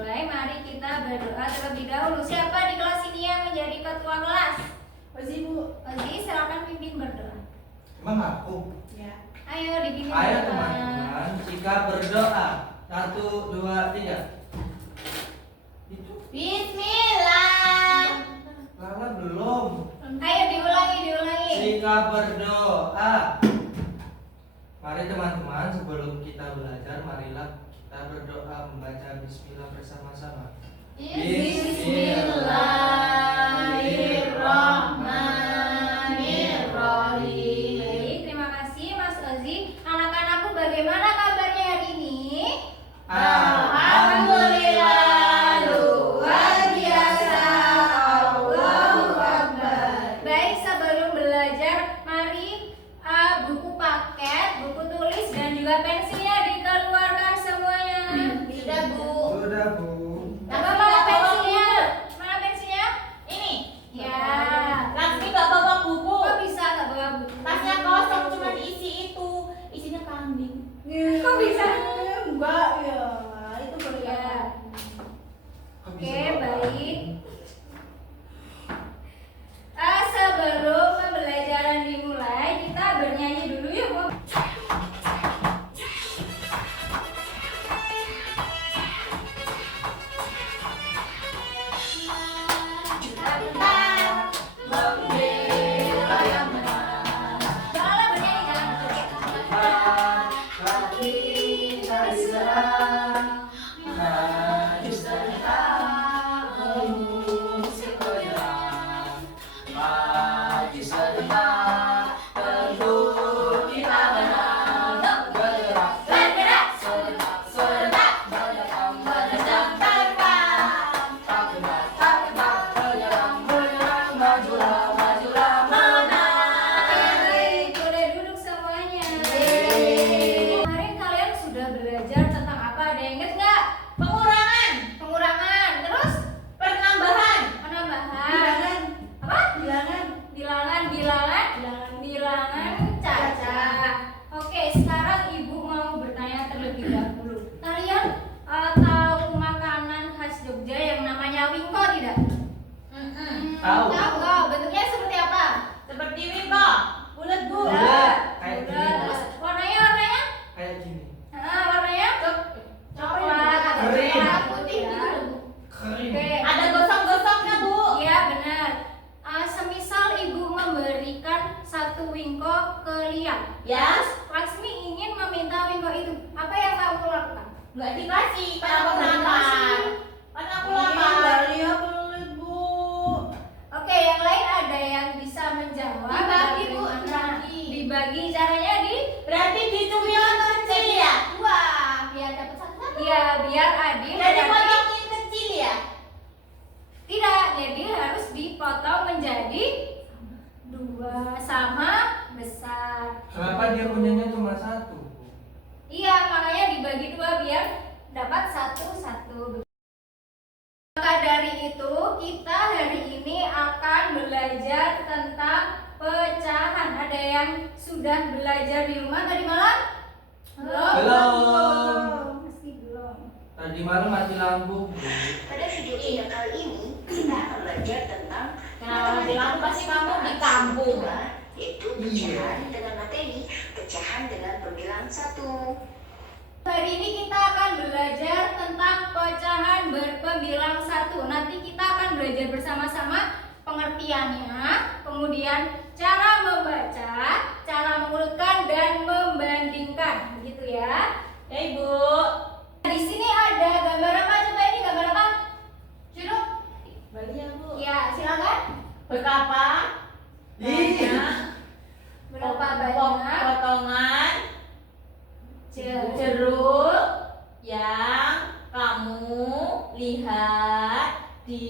dimulai, mari kita berdoa terlebih dahulu. Siapa di kelas ini yang menjadi ketua kelas? Ozi, Bu. Ozi, silakan pimpin berdoa. Emang aku? Ya. Ayo dipimpin Ayo berdoa. teman-teman, jika berdoa 1, 2, 3. Itu Bismillah. Lala belum. Ayo diulangi. Jika berdoa. Mari teman-teman, sebelum kita belajar, marilah kita berdoa membaca Bismillah bersama-sama. Bismillahirrahmanirrahim. Baik, terima kasih Mas Ozi. Anak-anakku, bagaimana kabarnya hari ini? Alhamdulillah, luar biasa. Allahu Akbar. Baik, sebelum belajar, mari buku paket, buku tulis, dan juga pensilnya dikeluarkan semuanya. Sudah, Bu. Sudah, Bu. Mana pensilnya? Mana pensilnya? Ini. Ya. Laksmi nggak bawa buku. Kok bisa nggak bawa buku? Tasnya kosong, cuma isi itu. Isinya kambing. Kok bisa? Enggak ya. Itu baru Ya. Kok Oke, bisa bawa? baik. Sebelum pembelajaran dimulai, kita bernyanyi dulu ya, Bu. Membela yang benar. Janganlah bernyanyi, jangan bernyanyi. Kita diserang, maju serta mengusir penyerang. Maju serta tentu kita menang. Bergerak, serentak, menyerang, menendang, terbang. Tak kenal, menyerang, majulah, menang. Baik, boleh duduk semuanya. Yeay. Kemarin kalian sudah belajar tentang apa? Ada yang ingat nggak? Pengurangan, Pengurangan, terus penambahan, penambahan. Apa? bilangan. Bilangan caca. Oke, sekarang ibu mau bertanya terlebih dahulu. Kalian tahu makanan khas Jogja yang namanya wingko tidak? Tahu. Tahu. Bentuknya seperti apa? Seperti Wiko, bulat Bu. Bulat. Kayak Bulat. gini. Terus warnanya? Kayak gini. Warnanya? Coklat atau Kering. merah putih gitu, Bu. Kering. Oke. Ada gosong-gosongnya Bu. Iya benar. Semisal ibu memberikan satu wingko ke Lia, Ya, Laksmi ingin meminta wingko itu. Apa yang kamu lakukan? nggak dikasih, kan aku Nggak lapar. dikasih. Kan aku lapar. Iya belit Bu. Oke, yang lain ada yang bisa menjawab? Dibagi, Bu, Bagaimana? dibagi. Dibagi caranya Berarti dicubit kecil ya? Wah, biar dapat satu-satu. Iya, biar adil. Jadi berarti- potongin kecil ya? Tidak, jadi harus dipotong menjadi dua sama besar. Kenapa dia punyanya cuma satu? Iya, makanya dibagi dua biar dapat satu-satu. Maka dari itu, kita hari ini akan belajar tentang pecahan. Ada yang sudah belajar di rumah tadi malam? Belum. Masih belum. Tadi malam mati lampu, Bu. Pada video kita kali ini, kita akan belajar tentang Nah, bilang pasti kamu di kampung. yaitu pecahan dengan materi pecahan dengan pembilang 1. Hari ini kita akan belajar tentang pecahan berpembilang 1. Nanti kita akan belajar bersama-sama pengertiannya, kemudian cara membaca, cara mengurutkan dan membandingkan, begitu ya. Ya Ibu. Di sini ada gambar apa? Coba ini gambar apa? Curug. Balik ya Bu. Ya, silakan. Berapa? Ih. Berapa banyak Potongan jeruk yang kamu lihat di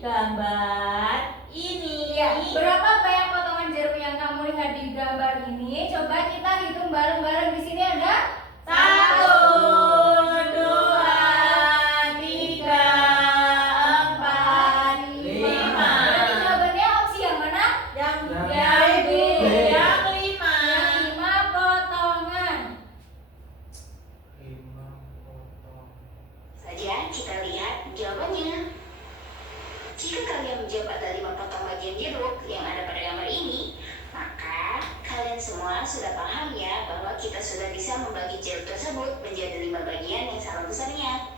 gambar ini? Ya, berapa banyak potongan jeruk yang kamu lihat di gambar ini? Coba kita hitung bareng-bareng. Di sini ada 1, 2, 3, 4, 5. Berarti jawabannya opsi yang mana? Yang Yang B, B. yang 5. Yang 5 potongan. 5 potong. Saja kita lihat jawabannya. Jika kalian menjawab ada 5 potong bagian jeruk yang ada pada gambar ini, maka kalian semua sudah paham ya bahwa kita sudah bisa membagi jeruk tersebut menjadi 5 bagian yang sama besarnya.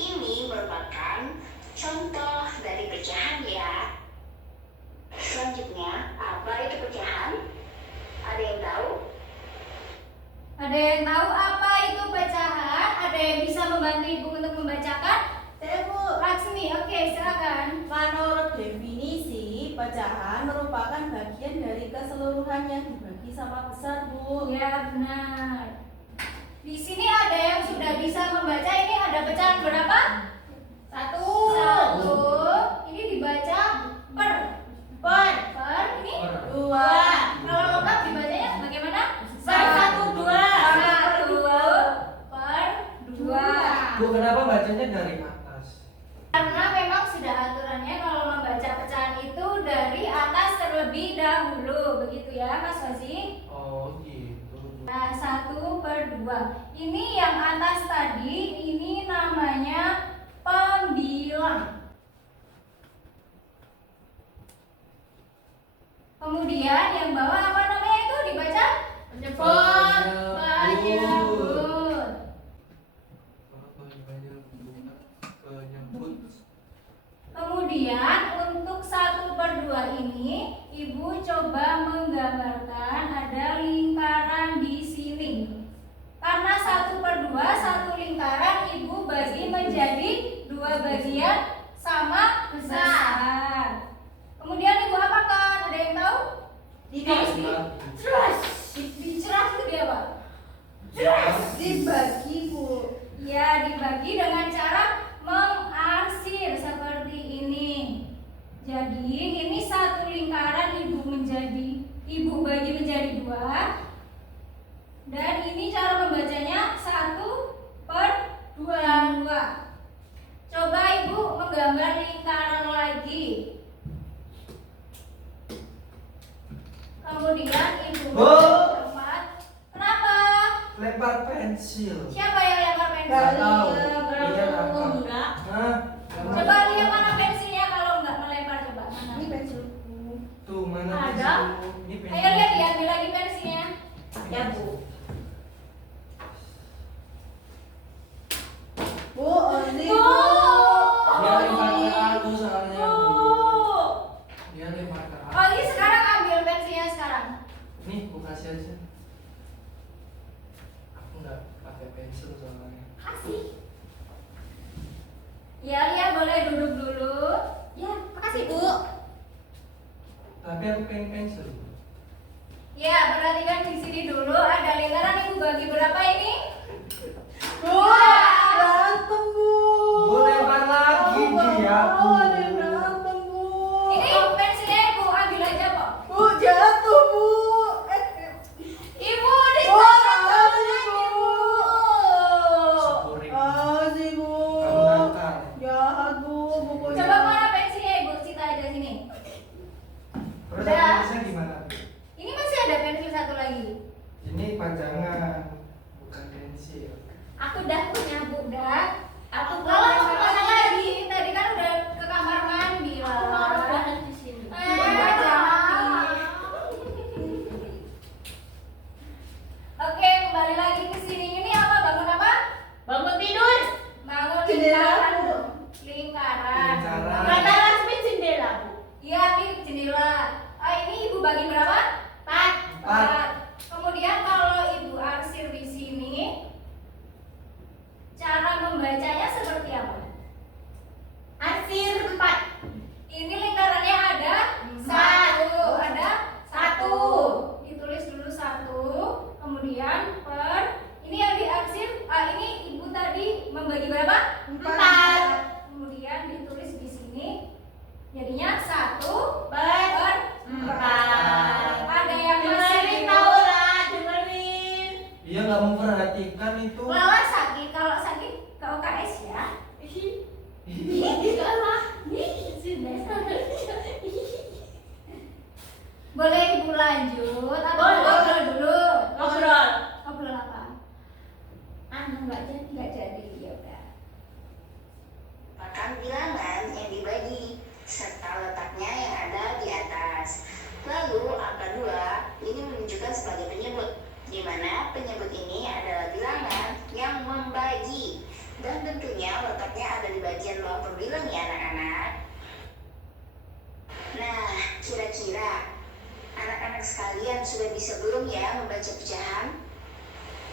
Ini merupakan contoh dari pecahan ya. Selanjutnya, apa itu pecahan? Ada yang tahu? Ada yang tahu apa itu pecahan? Ada yang bisa membantu ibu untuk membacakan? Saya Bu, Laksmi, oke silakan. menurut definisi pecahan merupakan bagian dari keseluruhan yang dibagi sama besar Bu. Ya benar. Di sini ada yang sudah bisa membaca. Ini ada pecahan berapa? Satu. Satu. Ini dibaca per. Ini. Dua. Kalau lengkap dibacanya bagaimana? Satu, dua. Satu per dua. Bu, kenapa bacanya dari atas? Karena memang sudah aturannya kalau membaca pecahan itu dari atas terlebih dahulu, begitu ya Mas Wazi? Oh gitu. Nah, 1/2. Ini yang atas tadi, ini namanya pembilang. Kemudian yang bawah apa namanya itu dibaca? Penyebut. Penyebut. Penyebut. Kemudian untuk 1/2 ini, Ibu coba menggambarkan ada lingkaran di sini. Karena 1/2 satu lingkaran Ibu bagi menjadi 2 bagian sama besar. Kemudian Ibu apakan? Ada yang tahu? Dicerah itu dia Pak. Dibagi Bu. Ya, dibagi dengan cara mengarsir seperti ini. Jadi ini satu lingkaran ibu bagi menjadi 2. Dan ini cara membacanya 1/2. Coba ibu menggambar lingkaran lagi. Kemudian ibu tempat. Kenapa? Lempar pensil. Siapa yang lempar pensil? Nggak tahu. Kalau Iya, nggak tahu. enggak. Hah? Coba lihat mana pensilnya kalau nggak melempar coba mana? Ini pensilku. Tuh mana Ada. pensil? Ini pensil. Ayo lihat diambil lagi pensilnya. Ya Bu. Bu, Ozi. Bu. Dia lempar ke aku soalnya Bu. Dia lempar ke aku. Oh ini sekarang ambil pensilnya sekarang. Nih, aku kasih aja. Aku nggak pakai pensil soalnya. Kasih. Ya lihat boleh duduk dulu. Ya, makasih Bu. Tapi aku pengen pensil. Ya perhatikan di sini dulu ada lingkaran ibu bagi berapa ini? Bu, berantem Bu. Bu, lempar lagi dia, Bu. Ada berantem Bu. Ini pensilnya ibu ambil aja kok. Bu, jatuh Bu. Ibu di Bu, sana. makasih Bu. Syukurin. Makasih Bu. Kamu nakal. Jahat Bu, pokoknya. Coba mana pensilnya ibu cita aja sini. Terus Udah. aku tulisnya gimana? Ini masih ada pensil satu lagi. Ini panjangan, bukan pensil. Aku udah punya bu, udah. Aku Kalau mau mau kemana lagi? Tadi kan udah ke kamar mandi lah. Aku mau rebahan di sini. Jangan. Oke, kembali lagi ke sini. Ini apa? Bangun apa? Bangun tidur. Bangun Jendela, lingkaran. Bu. Lingkaran. Lingkaran. Kata Lasmi jendela Bu. Iya, ini jendela. Ini ibu bagi berapa? 4. Kemudian kalau ibu arsir di sini, cara membacanya seperti apa? Arsir 4. Ini lingkarannya ada 1, ada 1. Ditulis dulu 1, kemudian per. Ini yang diarsir, ini ibu tadi membagi berapa? 4. Kemudian ditulis di sini, jadinya 1 Per per 4. Ada yang masih Dengerin bingung? tahu lah, dengerin. Iya nggak memperhatikan itu. Lala sakit, kalau sakit ke UKS ya. Salah. Boleh ibu lanjut atau Boleh. ngobrol dulu? Ngobrol. Ngobrol apa? Anu enggak jadi. Nggak jadi, ya udah. Makan bila tentunya letaknya ada di bagian bawah pembilang ya anak-anak. Nah, kira-kira anak-anak sekalian sudah bisa belum ya membaca pecahan?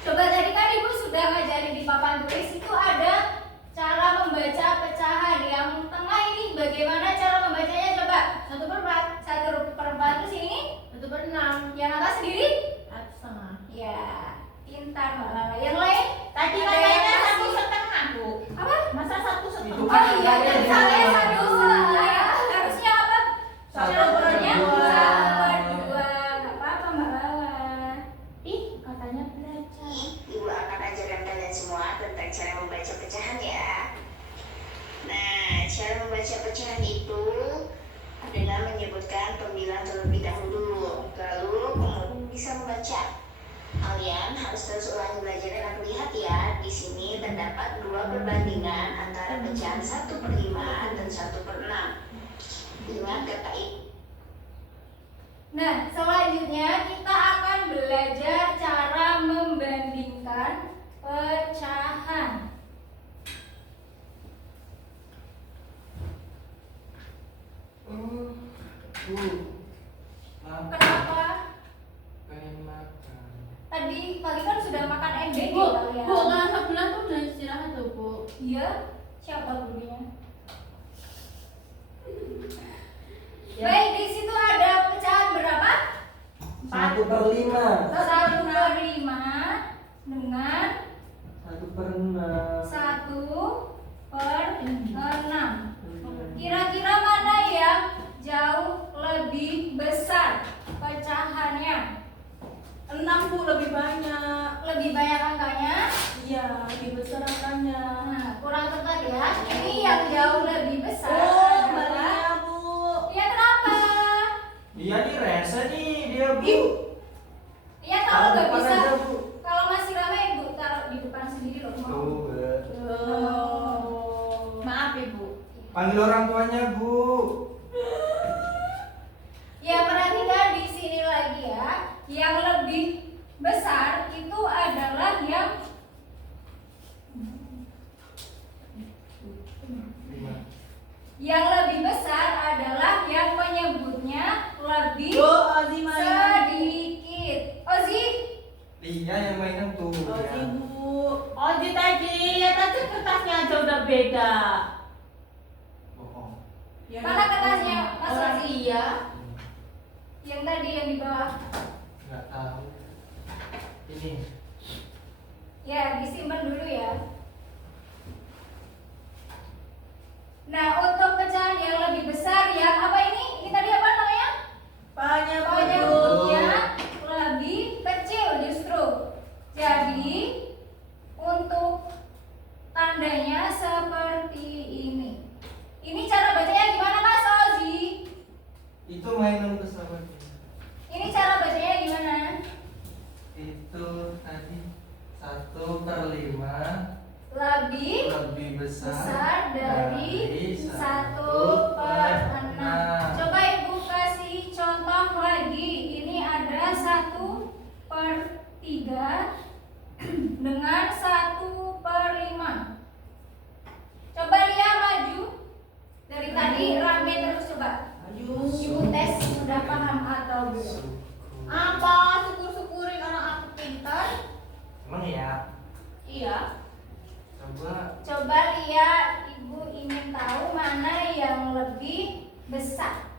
Coba tadi kan Ibu sudah ngajarin di papan tulis itu ada cara membaca pecahan. Yang tengah ini bagaimana cara membacanya coba? 1/4. 1/4 terus ini 1/6. yang atas sendiri? 1/2. Ya, pintar Mbak Lala. Yang lain? Tadi Ada katanya yang masih- 1/2 Bu. Apa? Masa 1/2? Itu Oh kan iya, dan ada saya yang 1/2. Harusnya apa? 1/2. 1/2. 1/2. Gak apa-apa Mbak Lala. Ih, katanya belajar. Ibu akan ajarkan kalian semua tentang cara membaca pecahan ya. Nah, cara membaca pecahan itu dengan menyebutkan pembilang terlebih dahulu, lalu kemudian bisa membaca. Kalian harus terus ulangi belajar dan lihat ya. Di sini terdapat 2 perbandingan antara pecahan 1/5 dan 1/6. Ingat kata itu. Nah, selanjutnya kita akan belajar cara membandingkan pecahan. Bu, lapar, Kenapa? pengen makan. Tadi pagi kan sudah makan endek Bu, ya kalian? Bu, kan sebelah tuh udah istirahat tuh Bu. Iya, siapa gurunya? Ya. Baik, di situ ada pecahan berapa? 1/5. 1/5 dengan 1/6. 1/6. Kira-kira mana yang jauh lebih besar pecahannya? 6 Bu, lebih banyak. Lebih banyak angkanya? Iya, lebih besar angkanya. Nah, kurang tepat ya. Ini yang jauh lebih besar Oh, adalah. Maria Bu. Ya kenapa? Dia nih rese nih dia Bu. Ya kalau nggak Depan bisa, aja, Bu. kalau masih ramai Ibu taruh di depan sendiri loh. Mau. Tuh, Oh. Maaf Ibu. panggil orang tuanya Bu. Ya perhatikan di sini lagi ya. Yang lebih besar itu adalah yang 5. yang lebih besar adalah yang menyebutnya lebih Bu, Ozi main. sedikit. Ozi, Iya yang mainan tuh. Ozi Ya. Bu. Ozi tadi, lihat aja kertasnya aja udah beda. Bohong. mana kertasnya Mas Orang Ozi? iya. Yang tadi yang di bawah. Nggak tahu. Ini. Ya, disimpan dulu ya. Nah, untuk pecahan yang lebih besar yang apa ini? Ini tadi apa namanya? Penyebutnya lebih kecil justru. Jadi untuk tandanya seperti ini. Ini cara bacanya gimana Mas Ozi? Itu mainan pesawatnya. Ini cara bacanya gimana? Itu tadi 1/5 Lebih besar, besar dari 1/6. 1/6. Coba Ibu kasih contoh lagi. Ini ada 1/3 dengan 1/5. Coba lihat maju. Dari tadi rame terus coba. Ibu tes sudah paham atau belum? Apa? Syukur-syukurin orang aku pintar. Emang ya? Iya. Coba lihat, Ibu ingin tahu mana yang lebih besar.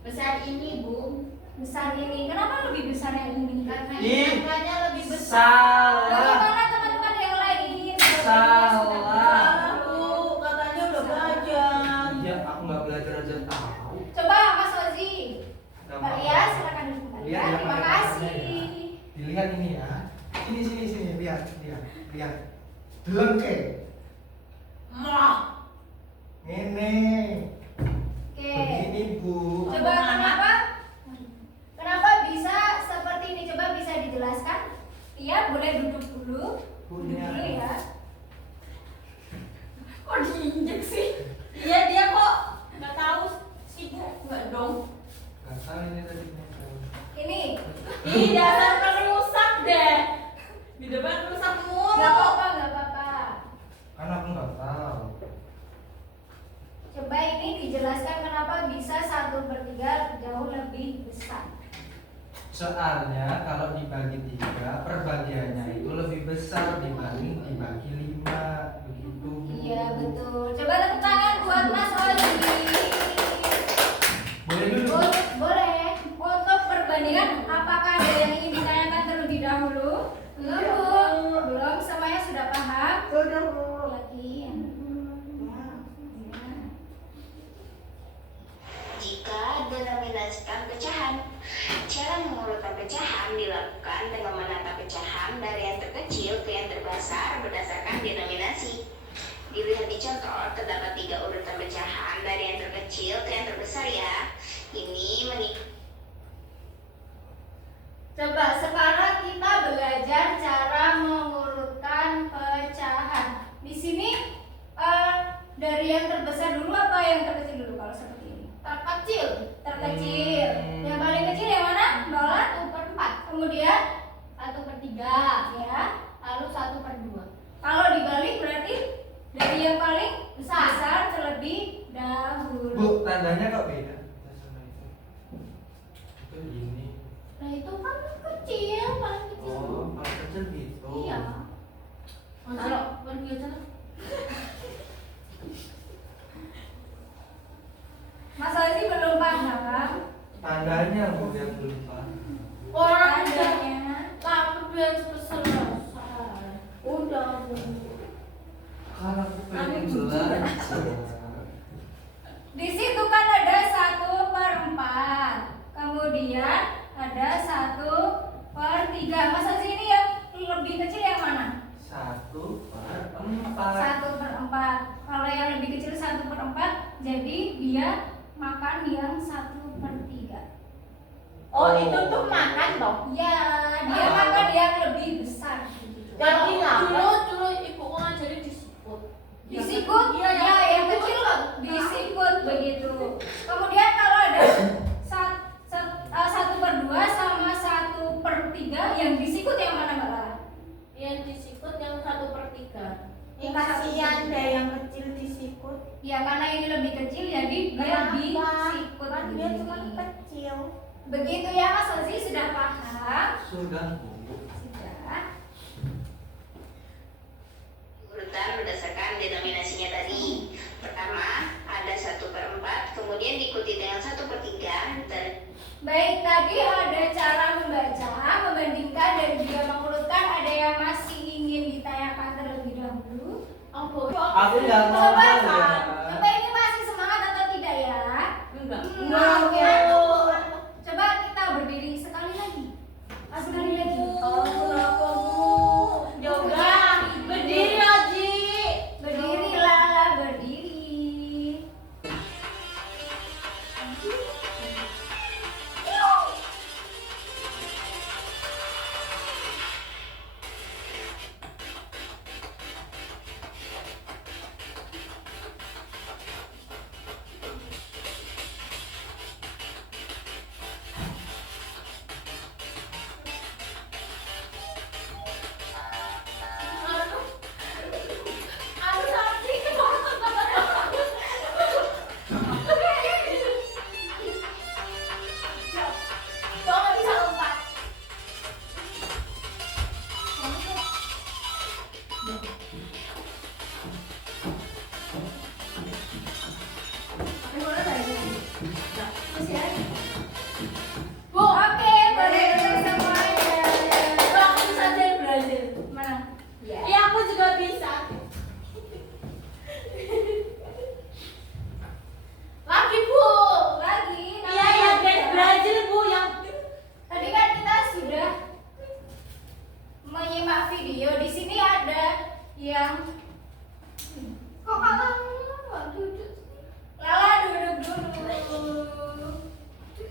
Besar ini Bu. Besar ini. Kenapa lebih besar yang ini? Karena Ih, angkanya lebih besar. salah. Bagaimana teman-teman yang lain? Salah. Salah Bu, katanya udah belajar. Iya, aku nggak belajar aja tahu. Coba Mas Ozi. Nggak Mbak apa-apa. Lia, silakan dikembalikan. Lihat ya, Terima pakai kasih. tangannya ya. Dilihat ini ya. Sini, lihat. Delengke. Mah. Ini. Oke. Begini Bu. Coba kenapa? Kenapa bisa seperti ini? Coba bisa dijelaskan? Iya, boleh duduk dulu. Duduk Punya. dulu ya. Kok diinjek sih? Iya dia kok nggak tahu sih Bu, nggak dong. Nggak tahu ini tadi. Ini. Ih dasar perusak deh. Di depan Soalnya kalau dibagi 3, perbagiannya itu lebih besar dibanding dibagi 5. Begitu. Iya betul. Coba tepuk tangan buat Mas Ozi. Boleh dulu? Boleh. Untuk perbandingan, apakah ada yang ingin ditanyakan terlebih dahulu? Belum Bu. Belum. Semuanya sudah paham? Sudah, Bu. Yakin? Ya. Jika denominasikan pecahan, cara mengurutkan pecahan dilakukan dengan menata pecahan dari yang terkecil ke yang terbesar berdasarkan denominasi. Dilihat di contoh, terdapat 3 urutan pecahan dari yang terkecil ke yang terbesar ya. Ini Coba sekarang kita belajar cara mengurutkan pecahan. Di sini dari yang terbesar dulu apa yang terkecil dulu kalau seperti ini? Terkecil. Terkecil. Yang paling kecil yang mana? 1/4. Kemudian 1/3 ya. Lalu 1/2. Kalau dibalik berarti dari yang paling besar terlebih dahulu. Bu, tandanya kok beda? Sama itu. Itu gini. Nah itu kan kecil, paling kecil. Oh, paling kecil gitu. Iya. Kalau pergi aja lah. Mas Ozi belum paham. Tandanya Bu yang belum paham. Orang adanya tapi biar besar. Udah. Karena aku pengen belajar. Di situ kan ada 1/4. Kemudian ada 1/3. Mas Ozi ini yang lebih kecil yang mana? 1/4. 1/4. Kalau yang lebih kecil 1/4, jadi dia makan yang 1/3. Oh, itu tuh makan toh. Ya, dia makan yang lebih besar. Jadi ngapa? Dulu ibu ngajari disikut. Disikut, Iya, ya yang itu kecil kan. disikut begitu. Kemudian kalau ada 1/2 sama 1/3, yang disikut yang mana Mbak Lala? Yang disikut yang 1/3. Kasihan deh yang kecil disikut. Ya karena ini lebih kecil, jadi dia disikut. Kan dia begini. cuma kecil. Begitu ya Mas Ozi, sudah paham? Sudah Bu. Sudah. urutan berdasarkan denominasinya tadi. Pertama, ada 1/4, kemudian diikuti dengan 1/3, dan Baik, tadi ada cara membaca, membandingkan dan juga mengurutkan. Ada yang masih ingin ditanyakan terlebih dahulu? Aku Aku nggak mau Coba, tahu ya. coba ini masih semangat atau tidak ya? enggak. Oke. Coba kita berdiri sekali lagi. Sekali lagi. Yoga, berdiri Aji. Berdiri Lala, berdiri. Bu, oke, boleh duduk semuanya. Aku bisa jadi Brazil. Mana? Ya. Iya, aku juga bisa. Lagi Bu. Lagi. Iya ya, guys, Brazil Bu yang Tadi kan kita sudah menyimak video. Di sini ada yang kok Lala duduk? Lala duduk dulu.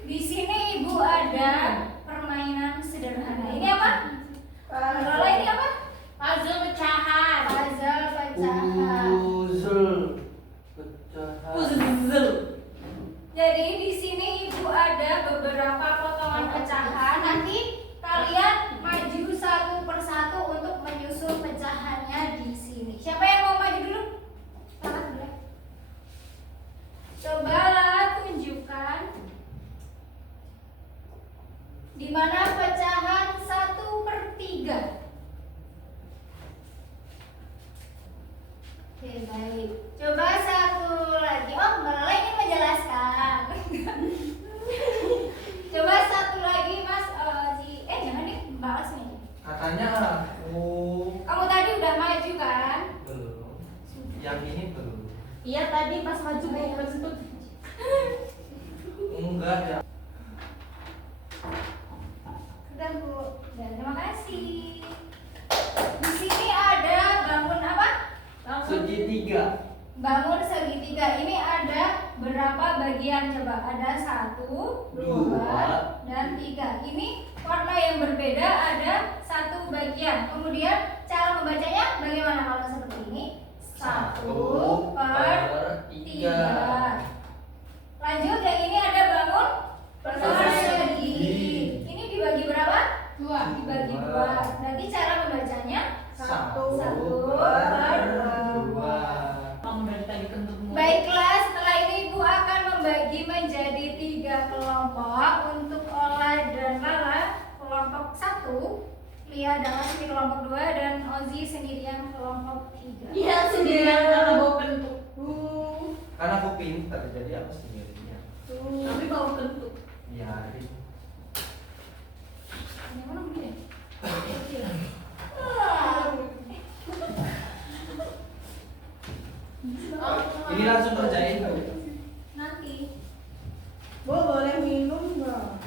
Di sini Ibu ada permainan sederhana. Ini apa? Lala ini apa? puzzle pecahan. Puzzle pecahan. Puzzle pecahan. Puzzle. Jadi di sini Ibu ada beberapa potongan pecahan. Nanti kalian maju satu persatu untuk menyusun pecahannya di sini. Siapa yang mau maju dulu? Angkat dulu ya. Coba Lala tunjukkan di mana Oke, baik. Coba satu lagi. Oh, Mbak Lala ingin menjelaskan. Coba satu lagi, Mas Ozi. Jangan deh, balas nih. Katanya aku Kamu tadi udah maju kan? belum. Yang ini belum. Iya tadi pas maju mau kentut. Enggak ya. Sudah, Bu. Dan terima kasih. Di sini ada bangun apa? Segitiga. Bangun segitiga. Ini ada berapa bagian? Coba ada 1, 2, dan 3. Ini warna yang berbeda ada 1 bagian. Kemudian cara membacanya bagaimana kalau seperti ini? 1/3. Lanjut, yang ini ada bangun persegi. Ini dibagi berapa? 2. Dibagi 2. Nanti cara membacanya 1/2. Kamu dari tadi kentut mulu. Baiklah, setelah ini Ibu akan membagi menjadi 3 kelompok untuk Ola dan Lala. Kelompok 1, Lia dan Mas di kelompok 2, dan Ozi sendirian kelompok 3. Iya sendirian karena bau kentut. Karena aku pintar jadi aku sendirinya. Tapi bau kentut. Ya, ini. Yang mana begini? Ini langsung kerjain. Nanti Bu, boleh minum nggak?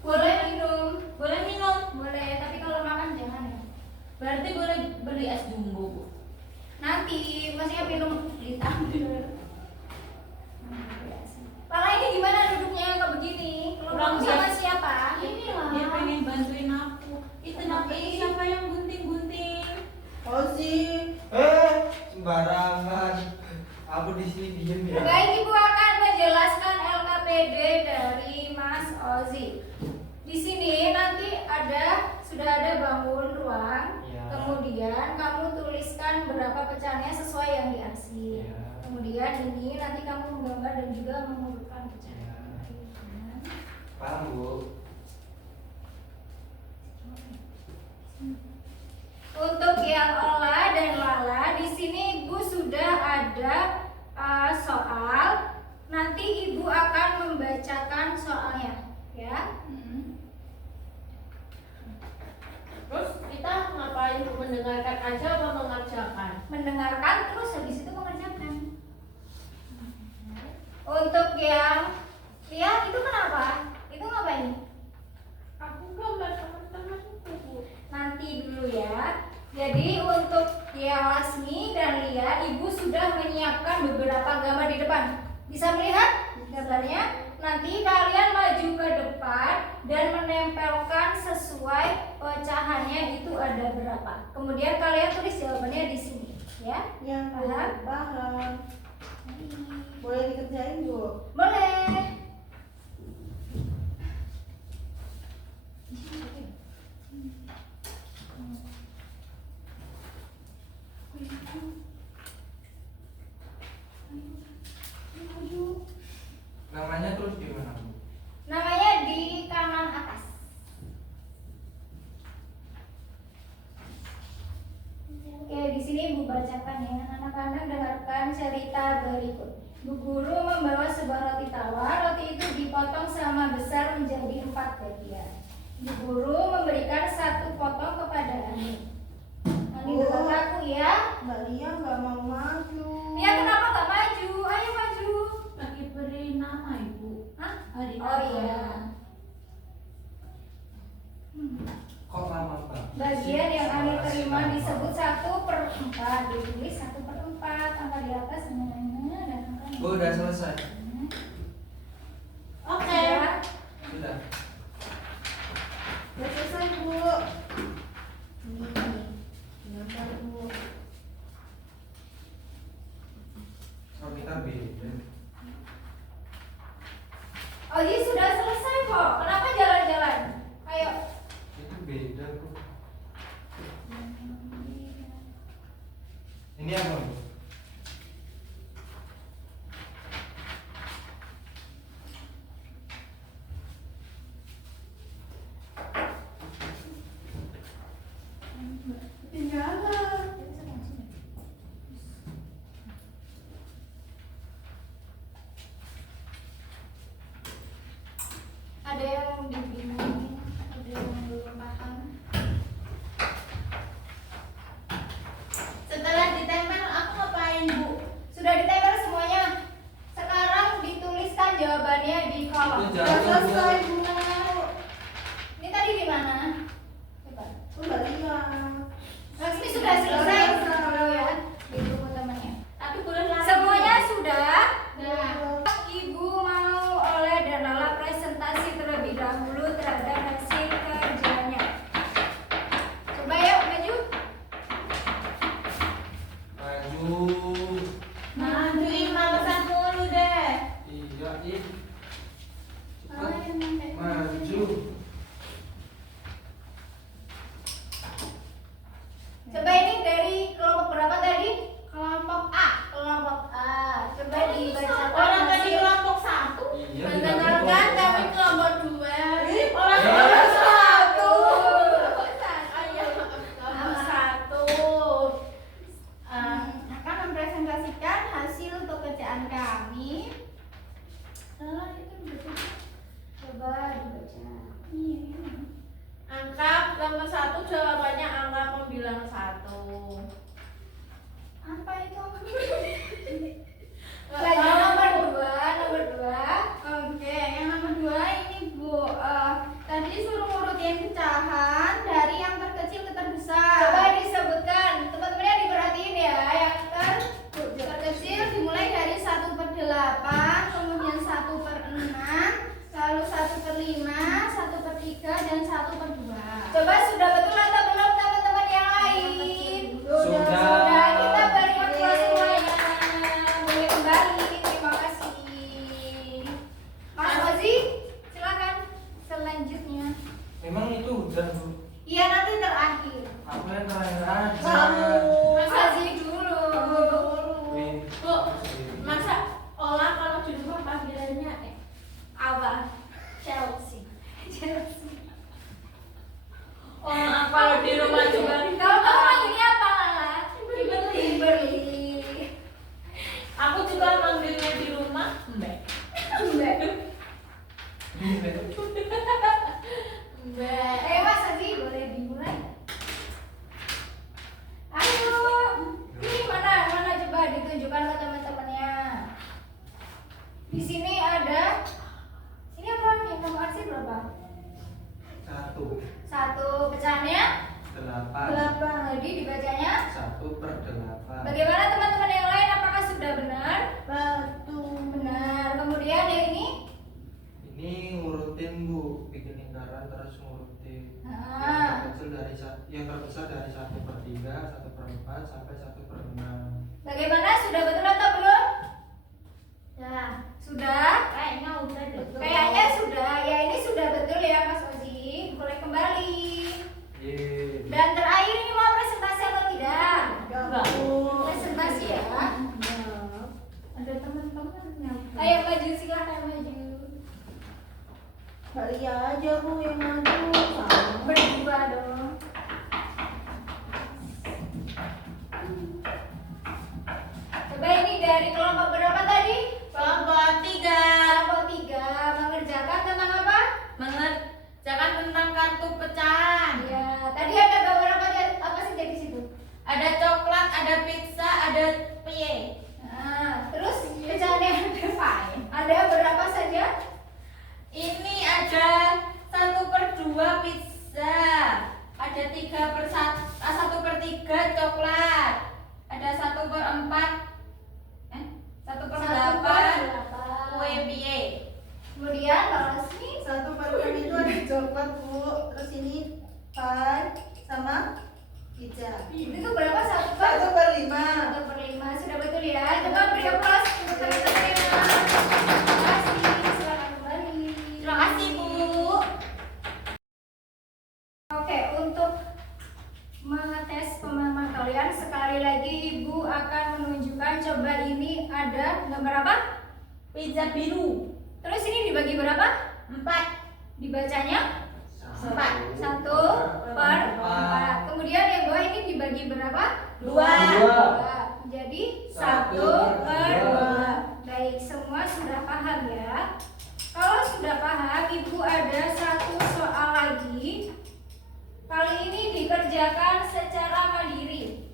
boleh minum, Boleh minum. boleh, tapi kalau makan jangan ya. Berarti boleh beli es jumbo, Bu. Nanti maksudnya minum di tumbler. Lala ini gimana duduknya kayak begini? Kurang Kelompok sama biasa. siapa? Dia pengen bantuin aku. Itu Kenapa? siapa yang gunting-gunting? Ozi. Sembarangan. Aku di sini diem ya. Baik, Ibu akan menjelaskan LKPD dari Mas Ozi. Di sini nanti sudah ada bangun ruang. Ya. Kemudian kamu tuliskan berapa pecahannya sesuai yang diarsip. Ya. Kemudian ini nanti kamu menggambar dan juga mengurutkan pecahan. Paham, Bu? Untuk yang Ola dan Lala, di sini Ibu sudah ada soal. Nanti Ibu akan membacakan soalnya, ya. Terus kita ngapain? Mendengarkan aja apa mengerjakan? Mendengarkan terus habis itu mengerjakan. Untuk yang lihat itu kenapa? Itu ngapain? Aku gambar teman-temanku, Bu. Nanti dulu ya. Jadi untuk Lasmi dan Lia, Ibu sudah menyiapkan beberapa gambar di depan. Bisa melihat gambarnya? Nanti kalian maju ke depan dan menempelkan sesuai pecahannya itu ada berapa. Kemudian kalian tulis jawabannya di sini, ya. Ya, Bu. Paham? Paham. Boleh dikerjain, Bu? Boleh. Namanya terus di mana, Bu? Namanya di kanan atas. Oke, di sini Ibu bacakan ya. Anak-anak dengarkan cerita berikut. Bu guru membawa sebuah roti tawar. Roti itu dipotong sama besar menjadi 4 bagian. Bu guru memberikan 1 potong kepada Ani. Ani dekat aku ya. Mbak Lia nggak mau maju. Lia kenapa nggak maju? Ayo maju. Lagi beri nama, Ibu. Hah? Hari Oh iya. Kok lama banget? Bagian yang Ani terima disebut 1/4. Ditulis 1/4. Angka di atas dan angka di Bu, udah selesai. Oke. Ya. Sudah. Udah selesai, Bu. Nih, gambar, Bu. Oh, kita beda. Oh iya sudah selesai kok. Kenapa jalan-jalan? Ayo. Itu beda, Bu. Ini apa, Bu? Ketinggalan. Sudah ditempel semuanya. Sekarang dituliskan jawabannya di kolom. Itu Sudah jawab selesai Bu. Bunda. Ini tadi di mana? Coba. Sudah lihat. Nah, ini sudah selesai. Dulu ya. Di buku temannya. Tapi boleh lagi. Semuanya sudah. Nah, Ibu mau oleh dan Lala presentasi terlebih dahulu terhadap hasil kerjanya. Coba yuk maju. Maju. Majuin malesan mulu deh. Iya, Ih. Ah, Cepat. yang mana? Maju. Coba ini dari kelompok berapa tadi? Kelompok A. Kelompok A. Coba dibacakan. orang tadi hasil. kelompok 1. Iya, Mendengarkan tapi kelompok 2. Orang Ya. kelompok satu. Ayo, kelompok 1. Akan mempresentasikan hasil pekerjaan kami. Itu betul. Coba dibaca. Angka nomor 1 jawabannya angka pembilang 1. Apa itu? Lanjut nomor 2, nomor 2. Oke, yang nomor 2 ini Bu, tadi suruh ngurutin pecahan dari yang terkecil ke terbesar. Coba disebutkan, teman-temannya diperhatiin ya, yang Terkecil dimulai dari 1/8, kemudian 1/6, lalu 1/5, 1/3, dan 1/2. coba sudah betul atau belum teman-teman yang lain? Sudah. Kita beri kelas semuanya. Boleh kembali. Terima kasih. Mas Ozi, silakan selanjutnya. Memang itu udah Bu. Iya nanti terakhir. Aku yang terakhir aja. Kamu. Mas Ozi dulu. Wih. Bu, masa olah kalau di rumah panggilannya Apa? Chelsea. Chelsea. olah kalau di rumah juga Kalau kamu manggilnya apa Lala? Kimberly. aku juga manggilnya di rumah Mbak. Mbak. Mas Ozi boleh dimulai. Ayo, ini mana coba ditunjukkan ke teman-temannya. Di sini ada, ini apa yang kamu arsip berapa? 1 1 pecahannya 8 Jadi dibacanya 1/8. bagaimana teman-teman yang lain? Apakah sudah benar? Batu. Benar. Kemudian yang ini? Ini ngurutin Bu, bikin lingkaran terus ngurutin. Nah. Yang terbesar dari 1/3, 1/4 sampai 1/6. Bagaimana? Sudah betul atau belum? Ya, Sudah? kayaknya udah deh. Kayaknya sudah. Ya ini sudah betul ya Mas Ozi. Boleh kembali. Yeay. Dan terakhir ini mau presentasi atau tidak? Gabung. Presentasi ya. Ada teman-teman yang Ayo maju, silahkan maju. Kali aja Bu yang maju. Sama. Berdua dong. Coba ini dari kelompok berapa tadi? Kelompok 3 Kelompok 3 mengerjakan tentang apa? mengerjakan tentang kartu pecahan. Ya, tadi ada gambar apa sih di situ? Ada coklat, ada pizza, ada pie. Nah, terus pecahannya ada berapa saja? Ini ada 1/2 pizza, ada 1/3 coklat, ada 1/4, 1/8 kue pie. Kemudian kalau sini 1/6 itu ada coklat Bu. Terus ini pie sama pizza. itu berapa? 1/5. 1/5. 1/5 sudah betul ya. Coba beri aplaus untuk teman-temannya. Terima kasih. Silakan kembali. Terima kasih Bu. Oke, untuk mengetes pemahaman kalian sekali lagi Ibu akan menunjukkan. Coba ini ada gambar apa? Pizza biru Terus ini dibagi berapa? 4. Dibacanya 4. 1/4. Kemudian yang bawah ini dibagi berapa? 2. 2. Jadi 1/2. 1/2. Baik, semua sudah paham ya. Kalau sudah paham, Ibu ada satu soal lagi. Kali ini dikerjakan secara mandiri.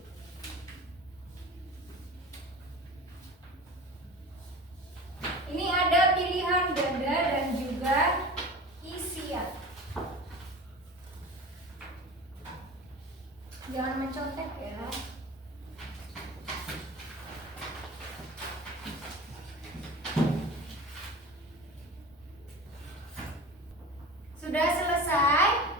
contek ya. Sudah selesai?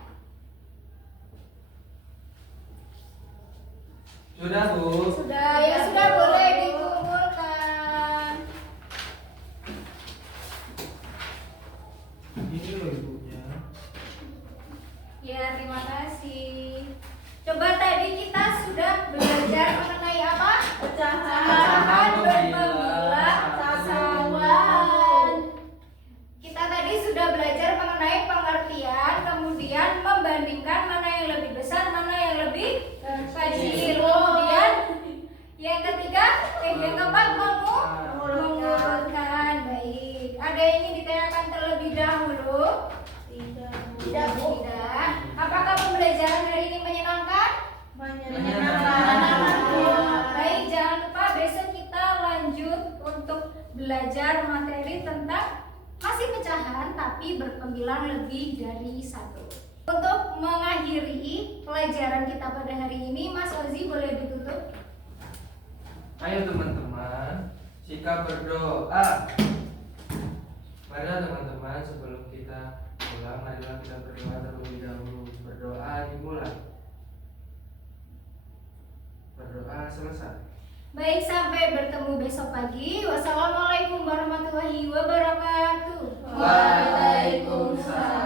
Sudah, Bu. Sudah, ya sudah boleh dikumpulkan. Ini loh ibunya. Ya, terima kasih. Coba tadi kita sudah belajar mengenai apa? Pecahan berpemilah satuan. Kita tadi sudah belajar mengenai pengertian, kemudian membandingkan mana yang lebih besar, mana yang lebih kecil. Kemudian yang ketiga, yang keempat mengurutkan. Baik. Ada yang ingin ditanyakan terlebih dahulu? Tidak, Bu. Tidak. Apakah pembelajaran hari ini menyenangkan? Menyenangkan. Baik, jangan lupa besok kita lanjut untuk belajar materi tentang masih pecahan tapi berpembilang lebih dari satu. Untuk mengakhiri pelajaran kita pada hari ini, Mas Ozi boleh ditutup? Ayo teman-teman, sikap berdoa. Marilah teman-teman, sebelum kita pulang, marilah kita berdoa terlebih dahulu. Berdoa dimulai. Berdoa selesai. Baik, sampai bertemu besok pagi. Wassalamualaikum warahmatullahi wabarakatuh. Waalaikumsalam.